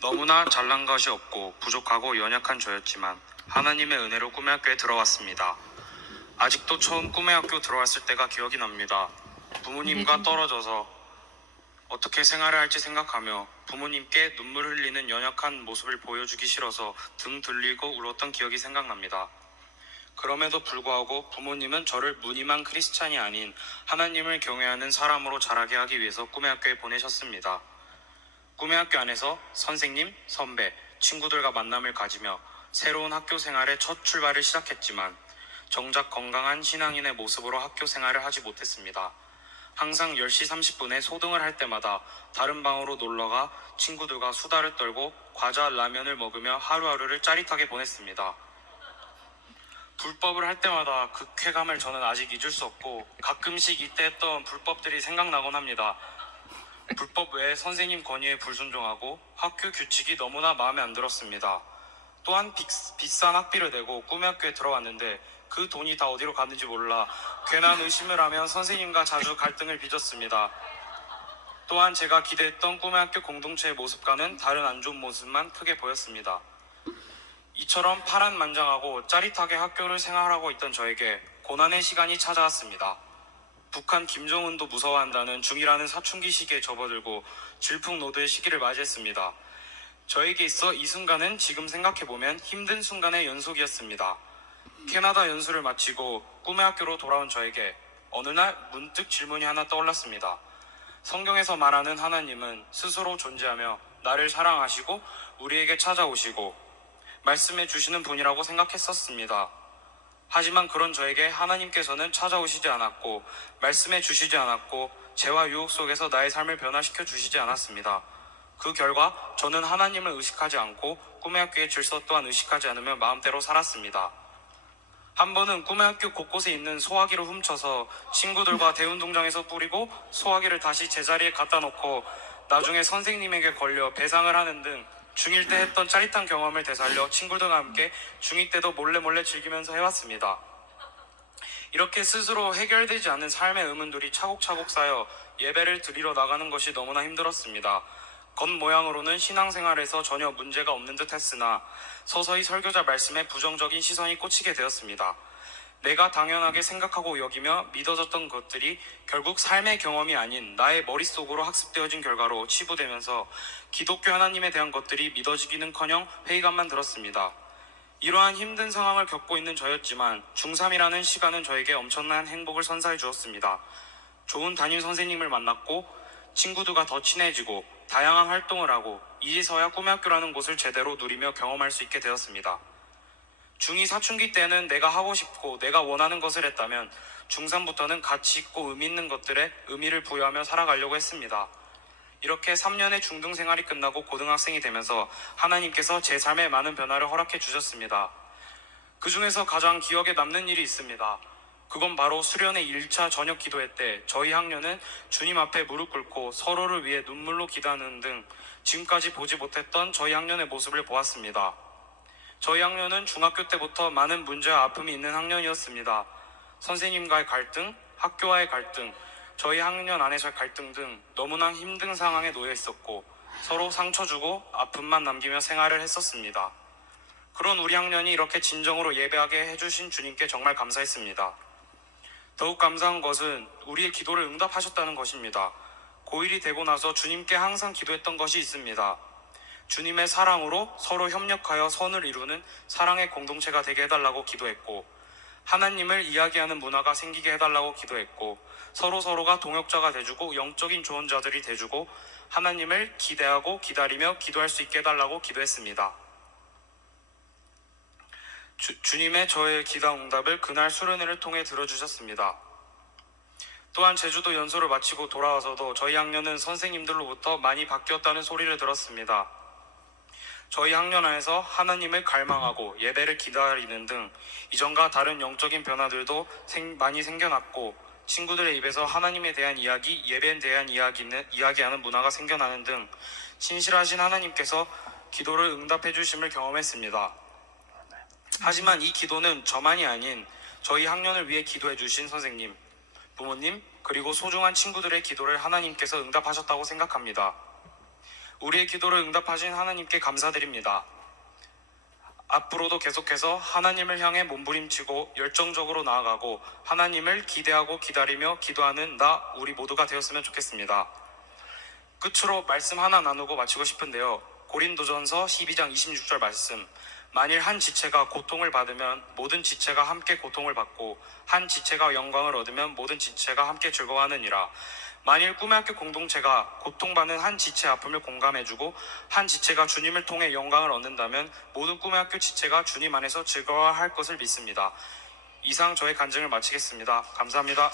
너무나 잘난 것이 없고 부족하고 연약한 저였지만 하나님의 은혜로 꿈의 학교에 들어왔습니다. 아직도 처음 꿈의 학교 들어왔을 때가 기억이 납니다. 부모님과 떨어져서 어떻게 생활을 할지 생각하며 부모님께 눈물 흘리는 연약한 모습을 보여주기 싫어서 등 들리고 울었던 기억이 생각납니다. 그럼에도 불구하고 부모님은 저를 무늬만 크리스찬이 아닌 하나님을 경외하는 사람으로 자라게 하기 위해서 꿈의 학교에 보내셨습니다. 꿈의 학교 안에서 선생님, 선배, 친구들과 만남을 가지며 새로운 학교 생활의 첫 출발을 시작했지만 정작 건강한 신앙인의 모습으로 학교 생활을 하지 못했습니다. 항상 10시 30분에 소등을 할 때마다 다른 방으로 놀러가 친구들과 수다를 떨고 과자, 라면을 먹으며 하루하루를 짜릿하게 보냈습니다. 불법을 할 때마다 그 쾌감을 저는 아직 잊을 수 없고 가끔씩 이때 했던 불법들이 생각나곤 합니다. 불법 외에 선생님 권유에 불순종하고 학교 규칙이 너무나 마음에 안 들었습니다. 또한 비싼 학비를 내고 꿈의 학교에 들어왔는데 그 돈이 다 어디로 갔는지 몰라 괜한 의심을 하면 선생님과 자주 갈등을 빚었습니다. 또한 제가 기대했던 꿈의 학교 공동체의 모습과는 다른 안 좋은 모습만 크게 보였습니다. 이처럼 파란만장하고 짜릿하게 학교를 생활하고 있던 저에게 고난의 시간이 찾아왔습니다. 북한 김정은도 무서워한다는 중이라는 사춘기 시기에 접어들고 질풍노도의 시기를 맞이했습니다. 저에게 있어 이 순간은 지금 생각해보면 힘든 순간의 연속이었습니다. 캐나다 연수를 마치고 꿈의 학교로 돌아온 저에게 어느 날 문득 질문이 하나 떠올랐습니다. 성경에서 말하는 하나님은 스스로 존재하며 나를 사랑하시고 우리에게 찾아오시고 말씀해 주시는 분이라고 생각했었습니다. 하지만 그런 저에게 하나님께서는 찾아오시지 않았고 말씀해 주시지 않았고 죄와 유혹 속에서 나의 삶을 변화시켜 주시지 않았습니다. 그 결과 저는 하나님을 의식하지 않고 꿈의 학교의 질서 또한 의식하지 않으며 마음대로 살았습니다. 한 번은 꿈의 학교 곳곳에 있는 소화기를 훔쳐서 친구들과 대운동장에서 뿌리고 소화기를 다시 제자리에 갖다 놓고 나중에 선생님에게 걸려 배상을 하는 등 중1 때 했던 짜릿한 경험을 되살려 친구들과 함께 중2 때도 몰래 즐기면서 해왔습니다. 이렇게 스스로 해결되지 않는 삶의 의문들이 차곡차곡 쌓여 예배를 드리러 나가는 것이 너무나 힘들었습니다. 겉모양으로는 신앙생활에서 전혀 문제가 없는 듯 했으나 서서히 설교자 말씀에 부정적인 시선이 꽂히게 되었습니다. 내가 당연하게 생각하고 여기며 믿어졌던 것들이 결국 삶의 경험이 아닌 나의 머릿속으로 학습되어진 결과로 치부되면서 기독교 하나님에 대한 것들이 믿어지기는커녕 회의감만 들었습니다. 이러한 힘든 상황을 겪고 있는 저였지만 중3이라는 시간은 저에게 엄청난 행복을 선사해 주었습니다. 좋은 담임 선생님을 만났고 친구들과 더 친해지고 다양한 활동을 하고 이제서야 꿈의 학교라는 곳을 제대로 누리며 경험할 수 있게 되었습니다. 중2 사춘기 때는 내가 하고 싶고 내가 원하는 것을 했다면 중3부터는 가치 있고 의미 있는 것들에 의미를 부여하며 살아가려고 했습니다. 이렇게 3년의 중등 생활이 끝나고 고등학생이 되면서 하나님께서 제 삶에 많은 변화를 허락해 주셨습니다. 그 중에서 가장 기억에 남는 일이 있습니다. 그건 바로 수련회 1차 저녁 기도회 때 저희 학년은 주님 앞에 무릎 꿇고 서로를 위해 눈물로 기도하는 등 지금까지 보지 못했던 저희 학년의 모습을 보았습니다. 저희 학년은 중학교 때부터 많은 문제와 아픔이 있는 학년이었습니다. 선생님과의 갈등, 학교와의 갈등, 저희 학년 안에서의 갈등 등 너무나 힘든 상황에 놓여 있었고 서로 상처 주고 아픔만 남기며 생활을 했었습니다. 그런 우리 학년이 이렇게 진정으로 예배하게 해주신 주님께 정말 감사했습니다. 더욱 감사한 것은 우리의 기도를 응답하셨다는 것입니다. 고1이 되고 나서 주님께 항상 기도했던 것이 있습니다. 주님의 사랑으로 서로 협력하여 선을 이루는 사랑의 공동체가 되게 해달라고 기도했고 하나님을 이야기하는 문화가 생기게 해달라고 기도했고 서로가 동역자가 돼주고 영적인 조언자들이 돼주고 하나님을 기대하고 기다리며 기도할 수 있게 해달라고 기도했습니다. 주님의 저의 기도 응답을 그날 수련회를 통해 들어주셨습니다. 또한 제주도 연수를 마치고 돌아와서도 저희 학년은 선생님들로부터 많이 바뀌었다는 소리를 들었습니다. 저희 학년 안에서 하나님을 갈망하고 예배를 기다리는 등 이전과 다른 영적인 변화들도 많이 생겨났고 친구들의 입에서 하나님에 대한 이야기, 예배에 대한 이야기하는 문화가 생겨나는 등 신실하신 하나님께서 기도를 응답해 주심을 경험했습니다. 하지만 이 기도는 저만이 아닌 저희 학년을 위해 기도해 주신 선생님, 부모님, 그리고 소중한 친구들의 기도를 하나님께서 응답하셨다고 생각합니다. 우리의 기도를 응답하신 하나님께 감사드립니다. 앞으로도 계속해서 하나님을 향해 몸부림치고 열정적으로 나아가고 하나님을 기대하고 기다리며 기도하는 우리 모두가 되었으면 좋겠습니다. 끝으로 말씀 하나 나누고 마치고 싶은데요. 고린도전서 12장 26절 말씀. 만일 한 지체가 고통을 받으면 모든 지체가 함께 고통을 받고 한 지체가 영광을 얻으면 모든 지체가 함께 즐거워하느니라. 만일 꿈의 학교 공동체가 고통받는 한 지체의 아픔을 공감해주고 한 지체가 주님을 통해 영광을 얻는다면 모든 꿈의 학교 지체가 주님 안에서 즐거워할 것을 믿습니다. 이상 저의 간증을 마치겠습니다. 감사합니다.